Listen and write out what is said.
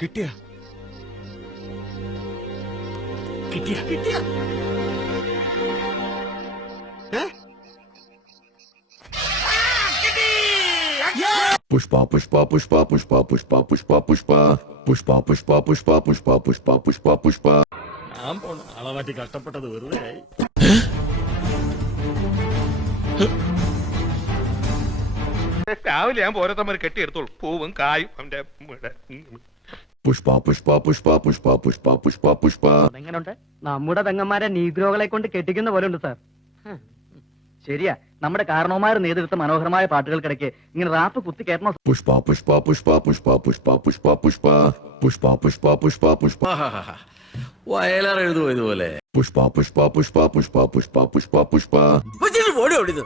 കിട്ടിയ കിട്ടിയ കിട്ടിയ പുഷ്പ പുഷ്പ പുഷ്പ പുഷ്പ പുഷ്പ പുഷ്പ പുഷ്പ പുഷ്പ പുഷ്പ പുഷ്പ പുഷ്പ പുഷ്പ പുഷ്പ പുഷ്പ. ഞാൻ പോണ ആളെ മാറ്റി കഷ്ടപ്പെട്ടത് വെറുതെ ആയി. രാവിലെ ഞാൻ ഓരോരുത്തന്മാർ കെട്ടിയെടുത്തോളൂ പൂവും കായും അവന്റെ പുഷ്പ പുഷ്പ പുഷ്പ പുഷ്പ പുഷ്പ പുഷ്പ പുഷ്പ. എങ്ങനെയുണ്ട്? നമ്മുടെ പെങ്ങന്മാരെ നീഗ്രോകളെ കൊണ്ട് കെട്ടിക്കുന്ന പോലെ ഉണ്ട് സാർ. ശരിയാ, നമ്മുടെ കാരണവന്മാർ നേതൃത്വ മനോഹരമായ പാട്ടുകൾക്കിടയ്ക്ക് ഇങ്ങനെ റാപ്പ് കുത്തി കയറ്റണോ? പുഷ്പ പുഷ്പ പുഷ്പ പുഷ്പ പുഷ്പ പുഷ്പ പുഷ്പ പുഷ്പ പുഷ്പ പുഷ്പ പുഷ്പ. വയലാർ എഴുതുമോ ഇതുപോലെ? പുഷ്പ പുഷ്പ പുഷ്പ പുഷ്പ പുഷ്പ പുഷ്പ പുഷ്പ. ഓടി ഓടിയത്